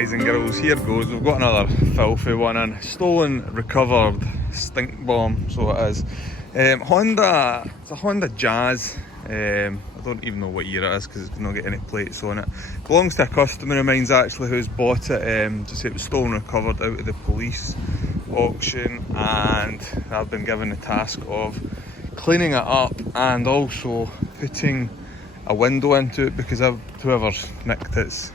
guys and girls, here goes. We've got another filthy one in. Stolen, recovered, stink bomb, so it is. Honda, it's a Honda Jazz. I don't even know what year it is because it's not got any plates on it. Belongs to a customer of mine's actually who's bought it. Just say it was stolen, recovered out of the police auction, and I've been given the task of cleaning it up and also putting a window into it because whoever's nicked it's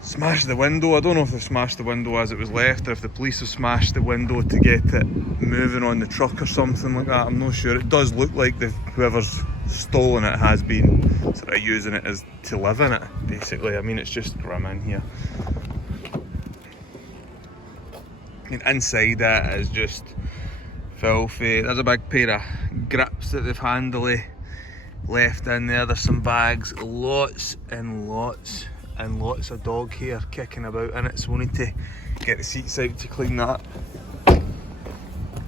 smashed the window. I don't know if they smashed the window as it was left or if the police have smashed the window to get it moving on the truck or something like that. I'm not sure. It does look like whoever's stolen it has been sort of using it as to live in it, basically. I mean, it's just grim in here. I mean, inside it is just filthy. There's a big pair of grips that they've handily left in there. There's some bags, lots and lots and lots of dog hair kicking about in it, so we need to get the seats out to clean that.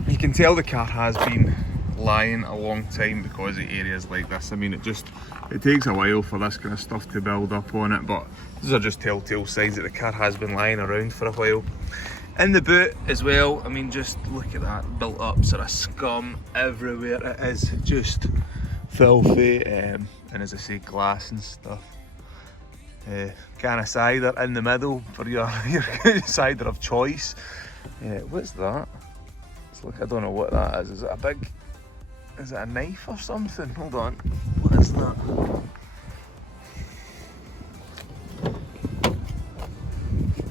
You can tell the car has been lying a long time because of areas like this. I mean, it takes a while for this kind of stuff to build up on it, but these are just telltale signs that the car has been lying around for a while. In the boot as well, I mean, just look at that built up sort of scum everywhere. It is just filthy, and as I say, glass and stuff. Can of cider in the middle for your cider of choice. What's that? It's like, I don't know what that is. Is it a knife or something? Hold on. What is that?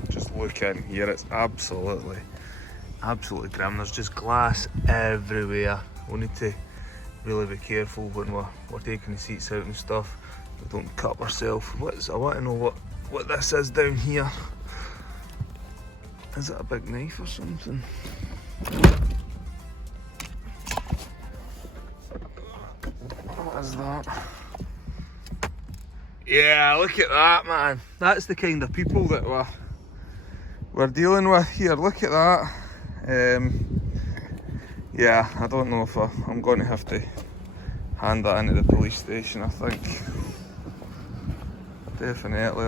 Just look in here. It's absolutely grim. There's just glass everywhere. We need to really be careful when we're taking the seats out and stuff. We don't cut ourselves. I want to know what this is down here. Is it a big knife or something? What is that? Yeah, look at that, man. That's the kind of people that we're dealing with here. Look at that. Yeah, I don't know if I'm going to have to hand that into the police station, I think. Definitely,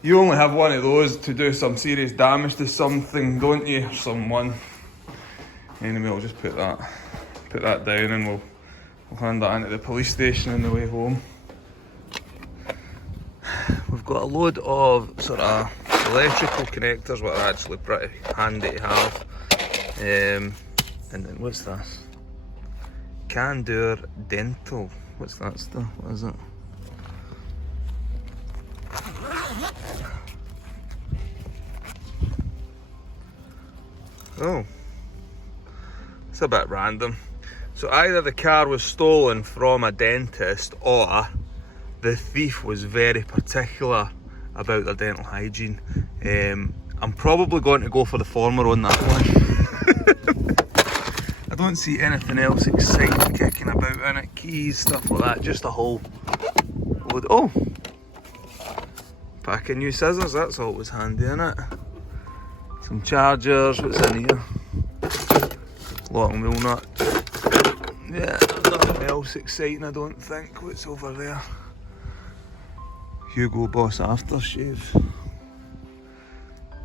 you only have one of those to do some serious damage to something, don't you, or someone. Anyway, I'll just put that down and we'll hand that into the police station on the way home. We've got a load of sort of electrical connectors, which are actually pretty handy to have. And then what's this? Candor Dental. What's that stuff? What is it? Oh, it's a bit random. So either the car was stolen from a dentist or the thief was very particular about their dental hygiene. I'm probably going to go for the former on that one. I don't see anything else exciting kicking about in it. Keys, stuff like that, just a whole load. Oh! Pack of new scissors, that's always handy, innit? Some chargers, what's in here? Lot of wheel nuts. Yeah, nothing else exciting, I don't think. What's over there? Hugo Boss aftershave.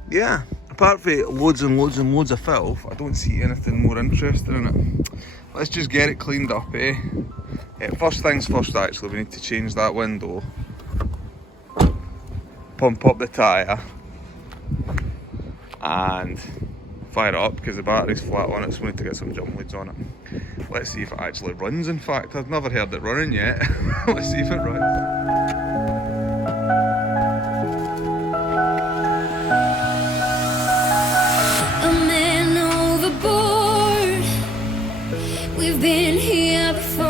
Yeah, apart from loads and loads and loads of filth, I don't see anything more interesting in it. Let's just get it cleaned up, eh? First things first, actually, we need to change that window. Pump up the tyre and fire it up because the battery's flat on it, so we need to get some jump leads on it. Let's see if it actually runs. In fact, I've never heard it running yet. Let's see if it runs. We've been here before.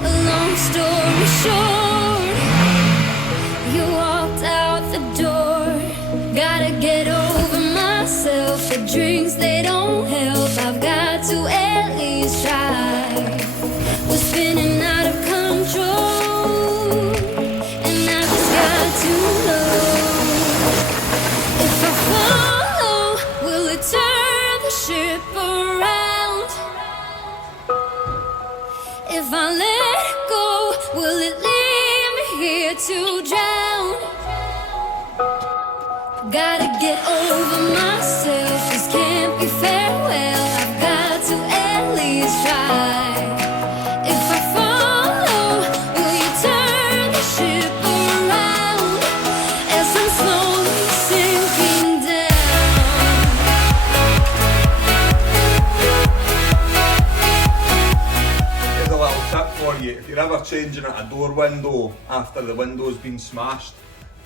A long story short, you walked out the door. Gotta get over myself. The drinks, they don't help. I've got to at least try. We're spinning out of control, and I just got to know if I follow, will it turn the ship around? If I let go, will it leave me here to drown? Gotta get over myself. This can't be farewell. I've got to at least try. If I follow, will you turn the ship around as I'm slowly sinking down? Here's a little tip for you. If you're ever changing out a door window after the window's been smashed,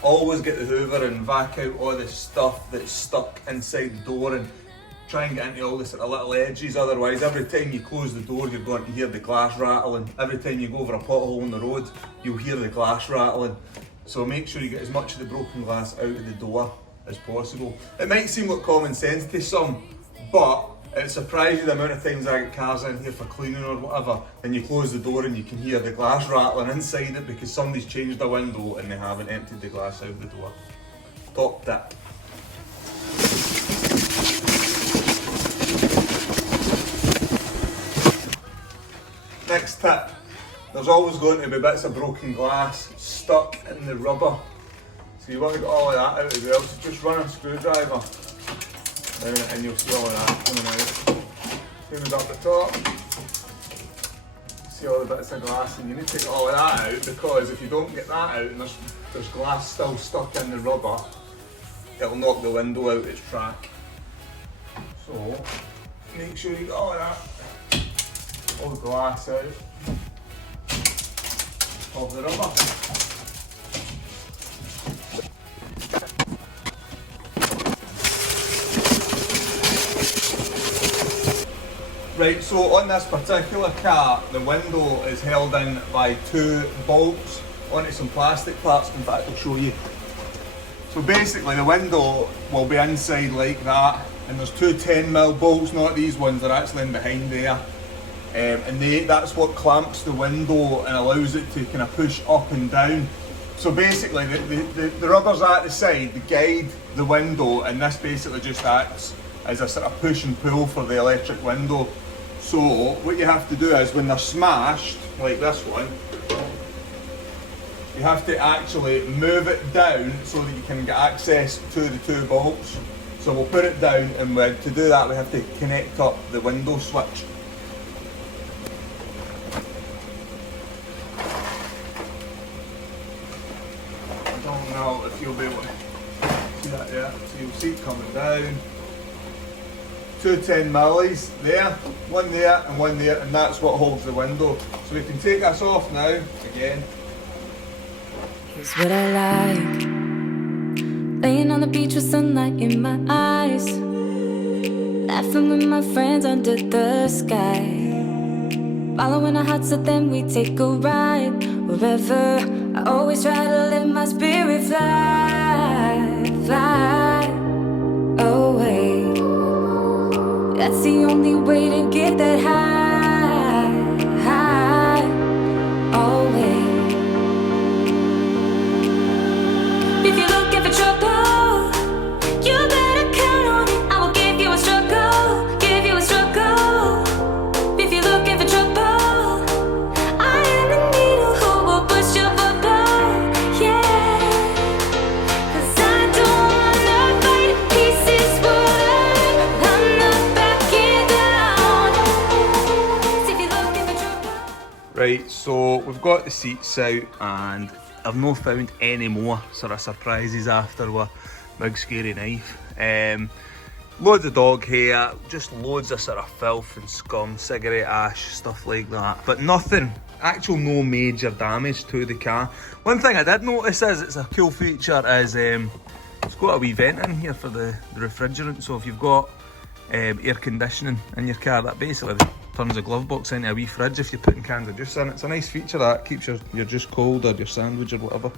always get the hoover and vac out all the stuff that's stuck inside the door and try and get into all the sort of little edges. Otherwise, every time you close the door, you're going to hear the glass rattling. Every time you go over a pothole on the road, you'll hear the glass rattling. So make sure you get as much of the broken glass out of the door as possible. It might seem like common sense to some, but it surprises you the amount of times I get cars in here for cleaning or whatever, and you close the door and you can hear the glass rattling inside it because somebody's changed the window and they haven't emptied the glass out the door. Top tip. Next tip. There's always going to be bits of broken glass stuck in the rubber. So you want to get all of that out as well. So just run a screwdriver and you'll see all of that coming out. Same as up the top. See all the bits of glass, and you need to get all of that out because if you don't get that out and there's glass still stuck in the rubber, it'll knock the window out its track. So make sure you get all of that, all the glass out of the rubber. Right, so on this particular car, the window is held in by 2 bolts onto some plastic parts. In fact, I'll show you. So basically the window will be inside like that, and there's 2 10mm bolts, not these ones, they're actually in behind there. And that's what clamps the window and allows it to kind of push up and down. So basically the rubbers at the side, they guide the window, and this basically just acts as a sort of push and pull for the electric window. So what you have to do is when they're smashed, like this one, you have to actually move it down so that you can get access to the 2 bolts. So we'll put it down, and to do that we have to connect up the window switch. I don't know if you'll be able to see that there. So you'll see it coming down. 2 10mm there, one there and one there, and that's what holds the window. So we can take this off now, again. Here's what I like. Laying on the beach with sunlight in my eyes, laughing with my friends under the sky, following our hearts, so then we take a ride. Wherever, I always try to let my spirit fly, fly away. That's the only way to get that high, high, always. If you're looking for trouble, you better count on it. I will give you a struggle, give you a struggle. If you're looking for trouble, I am the needle who will push your bubble, yeah. 'Cause I don't wanna fight pieces for I'm not backing down. If you're looking for trouble. Right, so we've got the seats out, and I've not found any more sort of surprises after with big scary knife. Loads of dog hair, just loads of sort of filth and scum, cigarette ash, stuff like that. But nothing, no major damage to the car. One thing I did notice is, it's a cool feature, is it's got a wee vent in here for the refrigerant. So if you've got air conditioning in your car, that basically turns the glove box into a wee fridge if you're putting cans of juice in. It's a nice feature that keeps your juice cold, or your sandwich or whatever.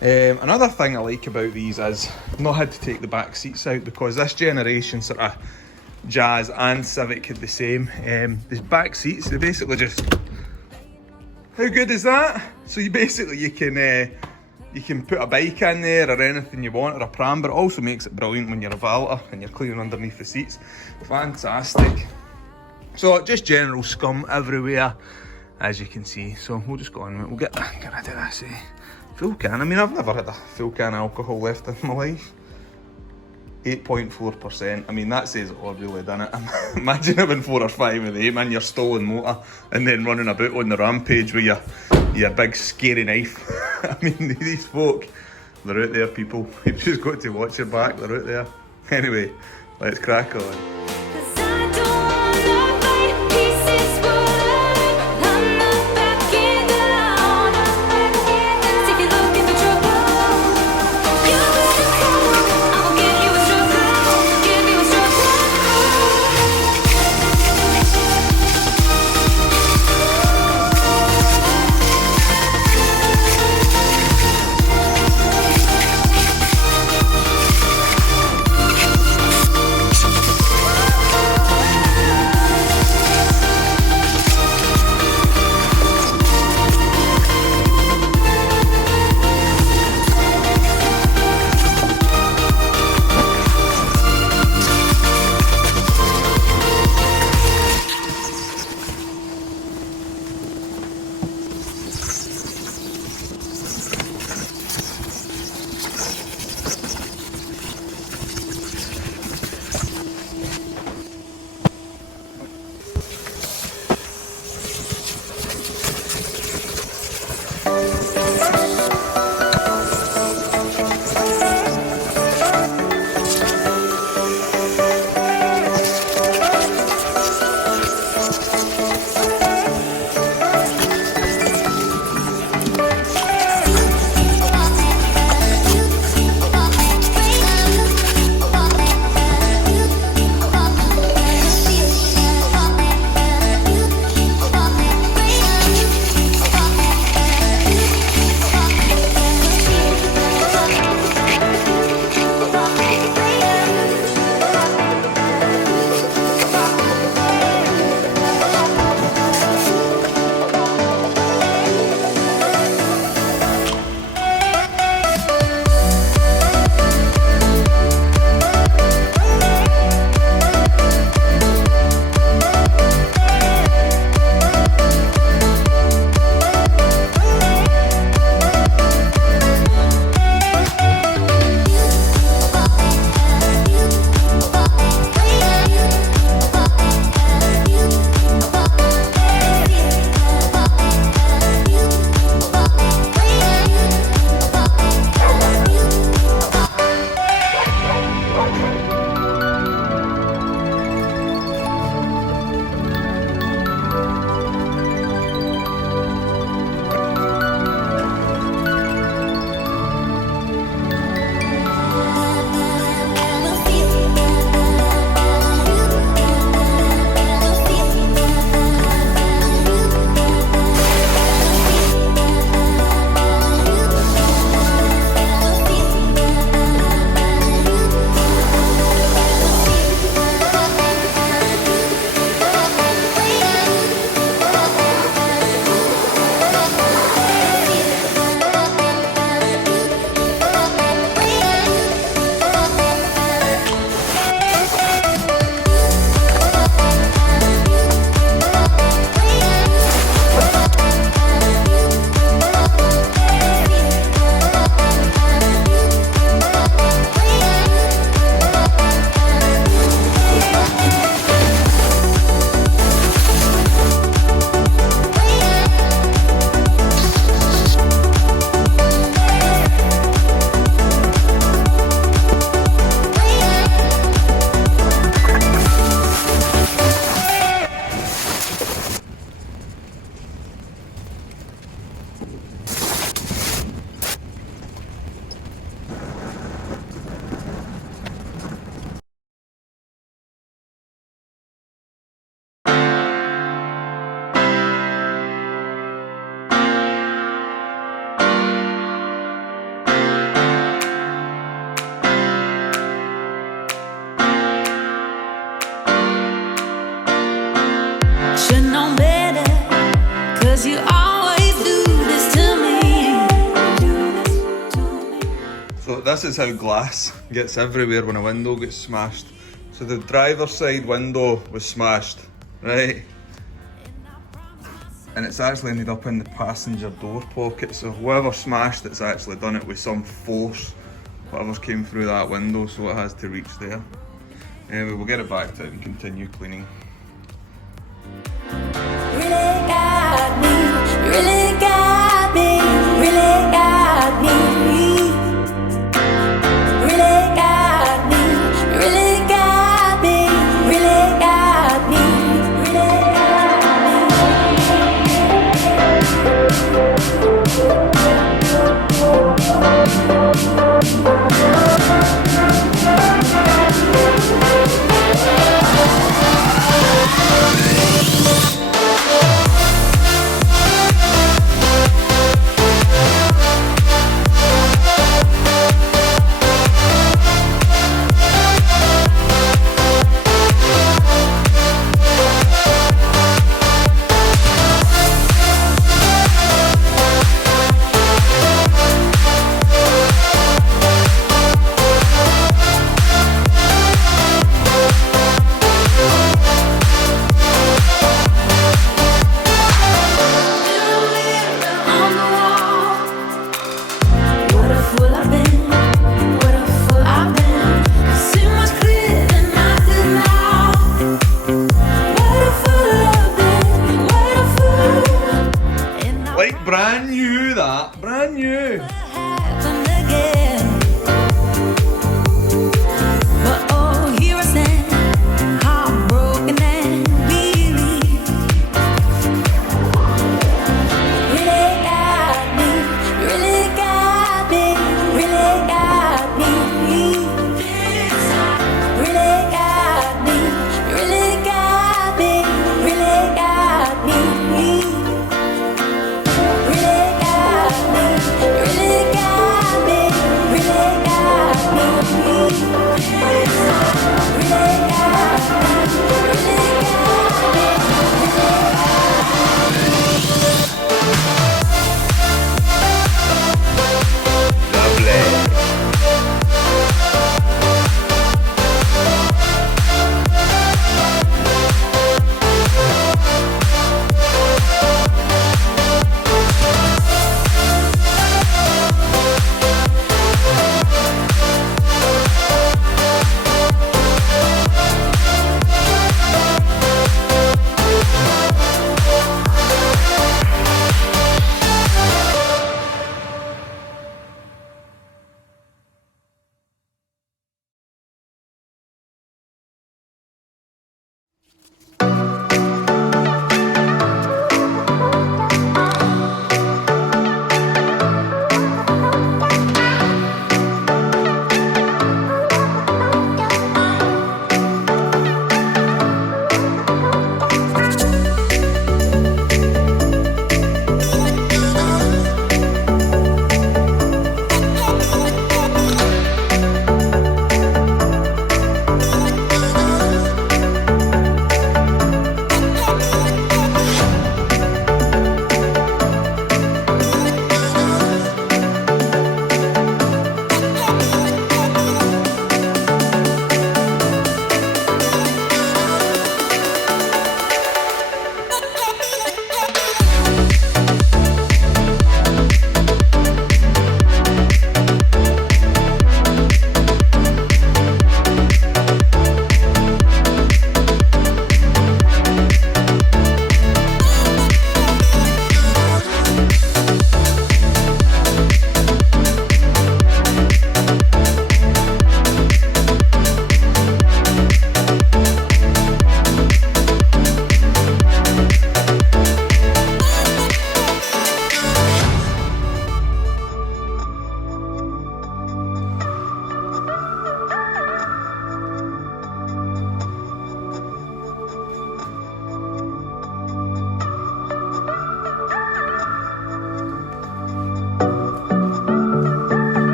Another thing I like about these is I've not had to take the back seats out, because this generation sort of Jazz and Civic had the same. The back seats, they basically just, how good is that? So you can put a bike in there or anything you want, or a pram, but it also makes it brilliant when you're a valeter and you're cleaning underneath the seats. Fantastic. So just general scum everywhere, as you can see. So we'll just go on with it. We'll get rid of this full can. I mean, I've never had a full can of alcohol left in my life. 8.4%. I mean, that says it all really, doesn't it? Imagine having 4 or 5 of them in your stolen motor and then running about on the rampage with your big scary knife. I mean, these folk, they're out there, people. You've just got to watch your back, they're out there. Anyway, let's crack on. 'Cause I don't wanna fight pieces for love. I'm not backing down. If you're looking for trouble, you better come. I'll give you a struggle. Give you a struggle. Should know better, 'cause you always do this to me. So this is how glass gets everywhere when a window gets smashed. So the driver's side window was smashed, right? And it's actually ended up in the passenger door pocket. So whoever smashed it's actually done it with some force whatever's came through that window, so it has to reach there. Anyway, we'll get it back to it and continue cleaning. Really got me, really got me, really got me. Really got me, really got me, really got me, really Like brand new, that, brand new. happened again. But oh, here I stand, heartbroken and weary. Really got me, really got me, really got me. Really got me, really got me, really got me.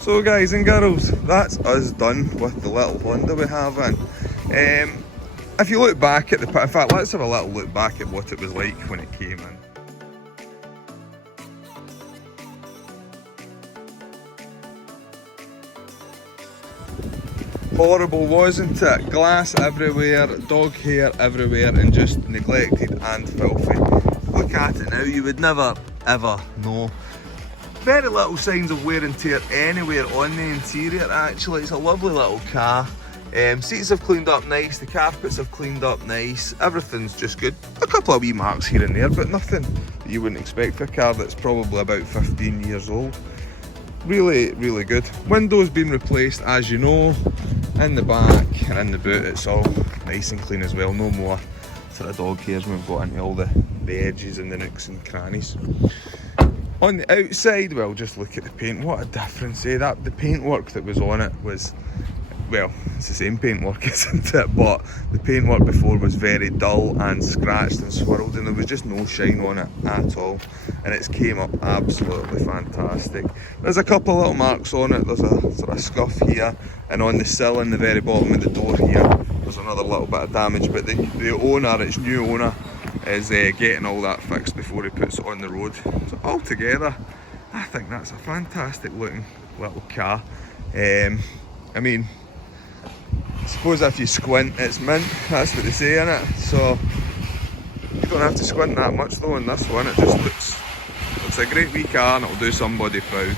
So guys and girls, that's us done with the little Honda we have in. if you look back at the, in fact, let's have a little look back at what it was like when it came in. Horrible, wasn't it? Glass everywhere, dog hair everywhere, and just neglected and filthy. Look at it now, you would never ever know. Very little signs of wear and tear anywhere on the interior actually. It's a lovely little car. Seats have cleaned up nice, the carpets have cleaned up nice, everything's just good. A couple of wee marks here and there, but nothing that you wouldn't expect for a car that's probably about 15 years old. Really, really good. Windows been replaced, as you know, in the back and in the boot. It's all nice and clean as well. No more sort of dog hairs when we've got into all the edges and the nooks and crannies. On the outside, well, just look at the paint. What a difference, eh? The paintwork that was on it was, well, it's the same paintwork, isn't it? But the paintwork before was very dull and scratched and swirled, and there was just no shine on it at all. And it's came up absolutely fantastic. There's a couple of little marks on it. There's a sort of scuff here, and on the sill in the very bottom of the door here, there's another little bit of damage. But the owner, its new owner, is getting all that fixed before he puts it on the road. So altogether, I think that's a fantastic looking little car. I mean, I suppose if you squint, it's mint. That's what they say, innit? So you don't have to squint that much though in this one. It just looks a great wee car, and it'll do somebody proud.